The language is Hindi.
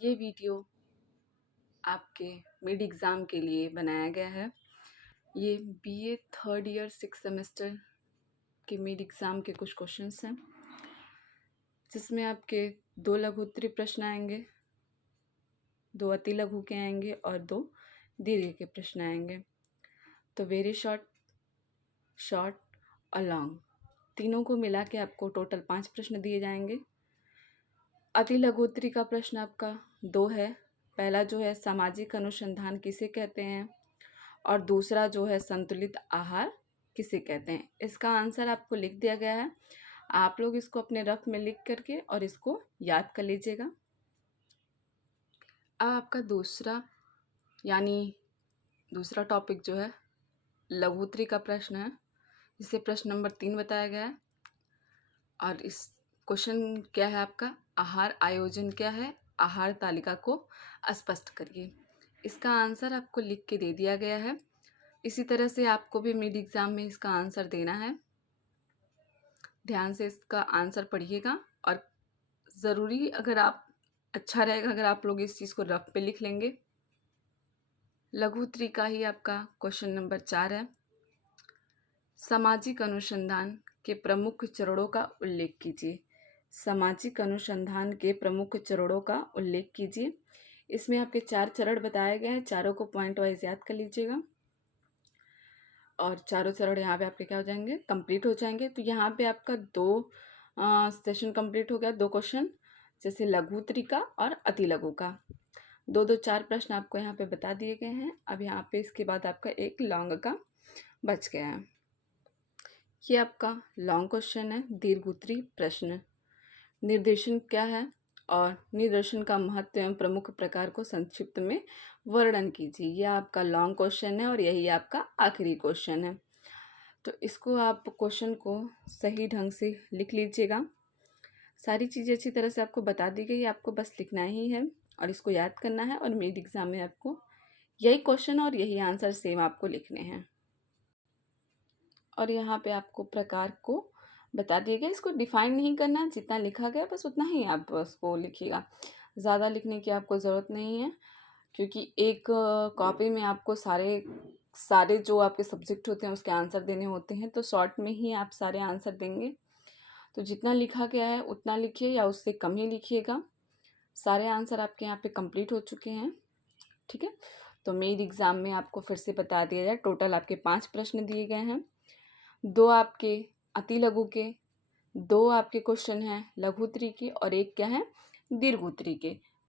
ये वीडियो आपके मिड एग्ज़ाम के लिए बनाया गया है। ये बीए थर्ड ईयर 6 सेमेस्टर के मिड एग्ज़ाम के कुछ क्वेश्चंस हैं, जिसमें आपके 2 लघु उत्तरीय प्रश्न आएंगे, 2 अति लघु के आएंगे और 2 दीर्घ के प्रश्न आएंगे। तो वेरी शॉर्ट, शॉर्ट और लॉन्ग तीनों को मिला के आपको टोटल 5 प्रश्न दिए जाएंगे। अति लघु उत्तरीय का प्रश्न आपका 2 है। पहला जो है सामाजिक अनुसंधान किसे कहते हैं, और दूसरा जो है संतुलित आहार किसे कहते हैं। इसका आंसर आपको लिख दिया गया है। आप लोग इसको अपने रफ में लिख करके और इसको याद कर लीजिएगा। अब आपका दूसरा टॉपिक जो है लघु उत्तरीय का प्रश्न है, जिसे प्रश्न नंबर 3 बताया गया है। और इस क्वेश्चन क्या है आपका, आहार आयोजन क्या है, आहार तालिका को स्पष्ट करिए। इसका आंसर आपको लिख के दे दिया गया है। इसी तरह से आपको भी मिड एग्ज़ाम में इसका आंसर देना है। ध्यान से इसका आंसर पढ़िएगा और ज़रूरी अच्छा रहेगा अगर आप लोग इस चीज़ को रफ पे लिख लेंगे। लघु उत्तरीय का ही आपका क्वेश्चन नंबर 4 है। सामाजिक अनुसंधान के प्रमुख चरणों का उल्लेख कीजिए। सामाजिक अनुसंधान के प्रमुख चरणों का उल्लेख कीजिए। इसमें आपके 4 चरण बताए गए हैं, चारों को पॉइंट वाइज याद कर लीजिएगा। और चारों चरण यहाँ पे आपके क्या हो जाएंगे, कंप्लीट हो जाएंगे। तो यहाँ पे आपका 2 सेशन कंप्लीट हो गया, 2 क्वेश्चन, जैसे लघु उत्तरीय का और अति लघु का। 2 4 प्रश्न आपको यहाँ पे बता दिए गए हैं। अब यहाँ पे इसके बाद आपका एक लॉन्ग का बच गया है। ये आपका लॉन्ग क्वेश्चन है, दीर्घ उत्तरीय प्रश्न। निर्देशन क्या है और निर्देशन का महत्व एवं प्रमुख प्रकार को संक्षिप्त में वर्णन कीजिए। यह आपका लॉन्ग क्वेश्चन है और यही आपका आखिरी क्वेश्चन है। तो इसको आप क्वेश्चन को सही ढंग से लिख लीजिएगा। सारी चीज़ें अच्छी तरह से आपको बता दी गई, आपको बस लिखना ही है और इसको याद करना है। और मिड एग्ज़ाम में आपको यही क्वेश्चन और यही आंसर सेम आपको लिखने हैं। और यहाँ पे आपको प्रकार को बता दिया गया, इसको डिफाइन नहीं करना, जितना लिखा गया बस उतना ही आप उसको लिखिएगा। ज़्यादा लिखने की आपको ज़रूरत नहीं है, क्योंकि एक कॉपी में आपको सारे जो आपके सब्जेक्ट होते हैं उसके आंसर देने होते हैं। तो शॉर्ट में ही आप सारे आंसर देंगे। तो जितना लिखा गया है उतना लिखिए या उससे कम ही लिखिएगा। सारे आंसर आपके यहाँ पे कंप्लीट हो चुके हैं, ठीक है। तो मिड एग्ज़ाम में आपको फिर से बता दिया जाए, टोटल आपके 5 प्रश्न दिए गए हैं। 2 आपके अति लघु के, 2 आपके क्वेश्चन हैं लघु उत्तरीय के और 1 क्या है, दीर्घ उत्तरीय के।